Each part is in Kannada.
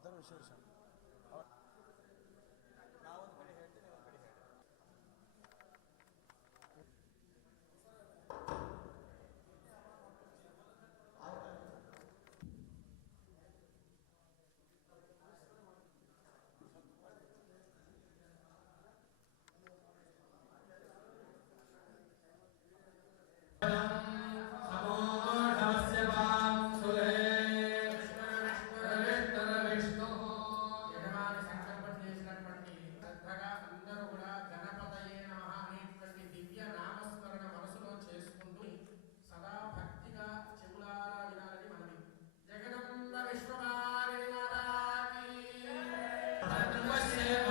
ಅದರ ವಿಶೇಷ question.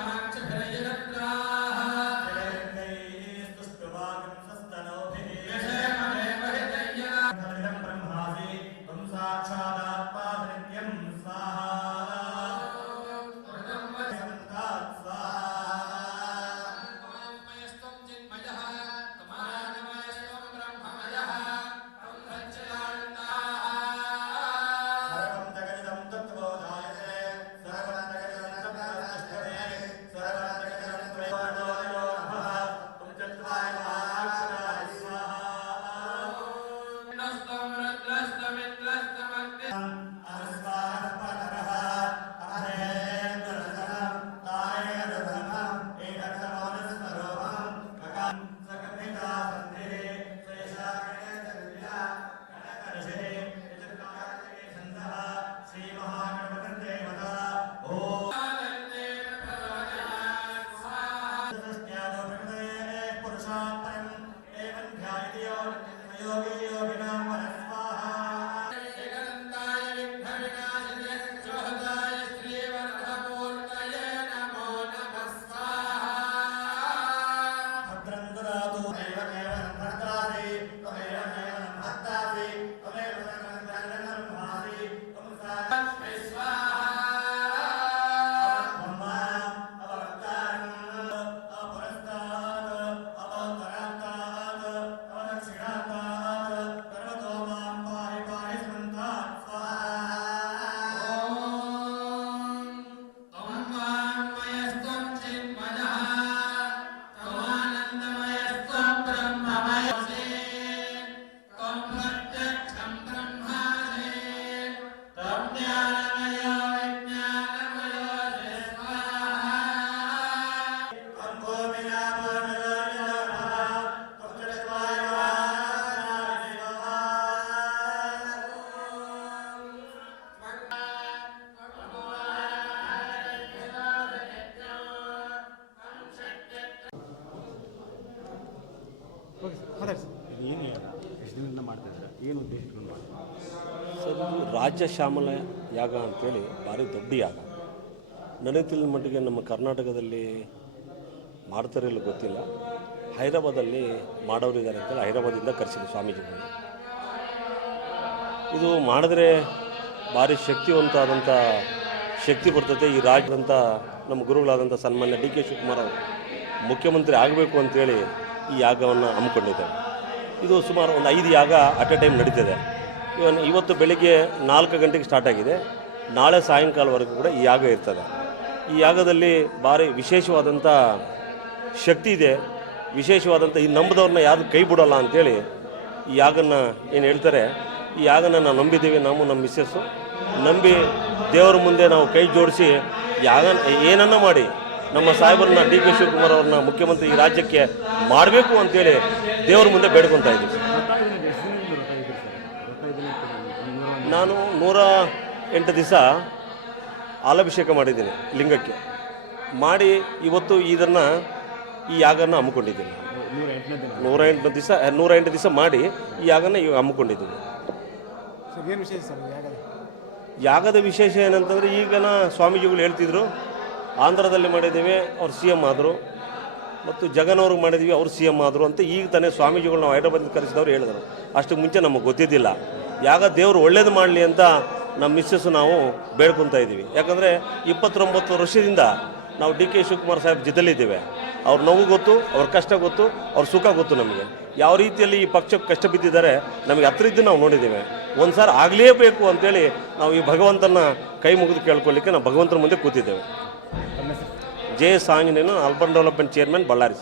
ಸರ್. ರಾಜ್ಯ ಶ್ಯಾಮಲ ಯಾಗ ಅಂತೇಳಿ ಭಾರಿ ದೊಡ್ಡ ಯಾಗ. ನನಗೆ ಮಟ್ಟಿಗೆ ನಮ್ಮ ಕರ್ನಾಟಕದಲ್ಲಿ ಮಾಡ್ತಾರಿಲ್ಲ ಗೊತ್ತಿಲ್ಲ. ಹೈದರಾಬಾದಲ್ಲಿ ಮಾಡೋರಿದ್ದಾರೆ ಅಂತೇಳಿ ಹೈದರಾಬಾದಿಂದ ಕರೆಸಿದ್ರು ಸ್ವಾಮೀಜಿಗಳು ಇದು ಮಾಡಿದ್ರೆ ಭಾರಿ ಶಕ್ತಿವಂತ ಆದಂಥ ಶಕ್ತಿ ಬರ್ತದೆ. ಈ ರಾಜ್ಯದಂಥ ನಮ್ಮ ಗುರುಗಳಾದಂಥ ಸನ್ಮಾನ್ಯ ಡಿ ಕೆ ಶಿವಕುಮಾರ್ ಅವರು ಮುಖ್ಯಮಂತ್ರಿ ಆಗಬೇಕು ಅಂತೇಳಿ ಈ ಯಾಗವನ್ನು ಹಮ್ಮಿಕೊಂಡಿದ್ದೇವೆ ಇದು ಸುಮಾರು ಒಂದು ಐದು ಯಾಗ ಅಟ್ ಎ ಟೈಮ್ ನಡೀತಿದೆ. ಇವನ್ ಇವತ್ತು ಬೆಳಿಗ್ಗೆ ನಾಲ್ಕು ಗಂಟೆಗೆ ಸ್ಟಾರ್ಟ್ ಆಗಿದೆ. ನಾಳೆ ಸಾಯಂಕಾಲವರೆಗೂ ಕೂಡ ಈ ಯಾಗ ಇರ್ತದೆ. ಈ ಯಾಗದಲ್ಲಿ ಭಾರಿ ವಿಶೇಷವಾದಂಥ ಶಕ್ತಿ ಇದೆ. ವಿಶೇಷವಾದಂಥ ಈ ನಂಬದವ್ರನ್ನ ಯಾರು ಕೈ ಬಿಡೋಲ್ಲ ಅಂತೇಳಿ ಈ ಯಾಗನ್ನ ಏನು ಹೇಳ್ತಾರೆ, ಈ ಯಾಗನ ನಾವು ನಂಬಿದ್ದೀವಿ, ನಾವು ನಮ್ಮ ಮಿಸ್ಸಸ್ಸು. ನಂಬಿ ದೇವರ ಮುಂದೆ ನಾವು ಕೈ ಜೋಡಿಸಿ ಯಾಗ ಏನನ್ನ ಮಾಡಿ ನಮ್ಮ ಸಾಹೇಬರನ್ನ ಡಿ ಕೆ ಶಿವಕುಮಾರ್ ಅವ್ರನ್ನ ಮುಖ್ಯಮಂತ್ರಿ ಈ ರಾಜ್ಯಕ್ಕೆ ಮಾಡಬೇಕು ಅಂತೇಳಿ ದೇವರ ಮುಂದೆ ಬೇಡ್ಕೊತಾ ಇದ್ದೀವಿ. ನಾನು ನೂರ ಎಂಟು ದಿವಸ ಹಾಲಭಿಷೇಕ ಮಾಡಿದ್ದೀನಿ ಲಿಂಗಕ್ಕೆ. ಮಾಡಿ ಇವತ್ತು ಇದನ್ನು ಈ ಯಾಗನ್ನು ಹಮ್ಮಿಕೊಂಡಿದ್ದೀನಿ. ನೂರ ಎಂಟು ದಿವಸ ನೂರ ಎಂಟು ದಿವಸ ಮಾಡಿ ಈ ಯಾಗನ ಈಗ ಹಮ್ಮಿಕೊಂಡಿದ್ದೀನಿ. ಯಾಗದ? ವಿಶೇಷ ಏನಂತಂದರೆ ಈಗನ ಸ್ವಾಮೀಜಿಗಳು ಹೇಳ್ತಿದ್ರು ಆಂಧ್ರದಲ್ಲಿ ಮಾಡಿದ್ದೀವಿ, ಅವ್ರು ಸಿ ಎಂ ಆದರು. ಮತ್ತು ಜಗನ್ ಅವ್ರಿಗೆ ಮಾಡಿದ್ವಿ ಅವ್ರು ಸಿ ಎಂ ಆದರು ಅಂತ ಈಗ ತಾನೇ ಸ್ವಾಮೀಜಿಗಳು ನಾವು ಹೈದ್ರಾಬಾದ್ ಕರೆಸಿದವ್ರು ಹೇಳಿದರು. ಅಷ್ಟು ಮುಂಚೆ ನಮಗೆ ಗೊತ್ತಿದ್ದಿಲ್ಲ. ಯಾಗ ದೇವರು ಒಳ್ಳೇದು ಮಾಡಲಿ ಅಂತ ನಮ್ಮ ಮಿಸ್ಸಸ್ಸು ನಾವು ಬೇಡ್ಕೊತಾ ಇದ್ದೀವಿ. ಯಾಕಂದರೆ ಇಪ್ಪತ್ತೊಂಬತ್ತು ವರ್ಷದಿಂದ ನಾವು ಡಿ ಕೆ ಶಿವಕುಮಾರ್ ಸಾಹೇಬ್ ಜೊತೆಲಿದ್ದೇವೆ. ಅವ್ರ ನೋವು ಗೊತ್ತು, ಅವ್ರ ಕಷ್ಟ ಗೊತ್ತು, ಅವ್ರ ಸುಖ ಗೊತ್ತು ನಮಗೆ. ಯಾವ ರೀತಿಯಲ್ಲಿ ಈ ಪಕ್ಷಕ್ಕೆ ಕಷ್ಟ ಬಿದ್ದಿದ್ದಾರೆ, ನಮಗೆ ಹತ್ತಿರದ್ದು ನಾವು ನೋಡಿದ್ದೇವೆ. ಒಂದು ಸಾರಿ ಆಗಲೇಬೇಕು ಅಂತೇಳಿ ನಾವು ಈ ಭಗವಂತನ ಕೈ ಮುಗಿದು ಕೇಳ್ಕೊಳ್ಳಿಕ್ಕೆ ನಾವು ಭಗವಂತನ ಮುಂದೆ ಕೂತಿದ್ದೇವೆ. J Sanganeni urban development chairman Ballari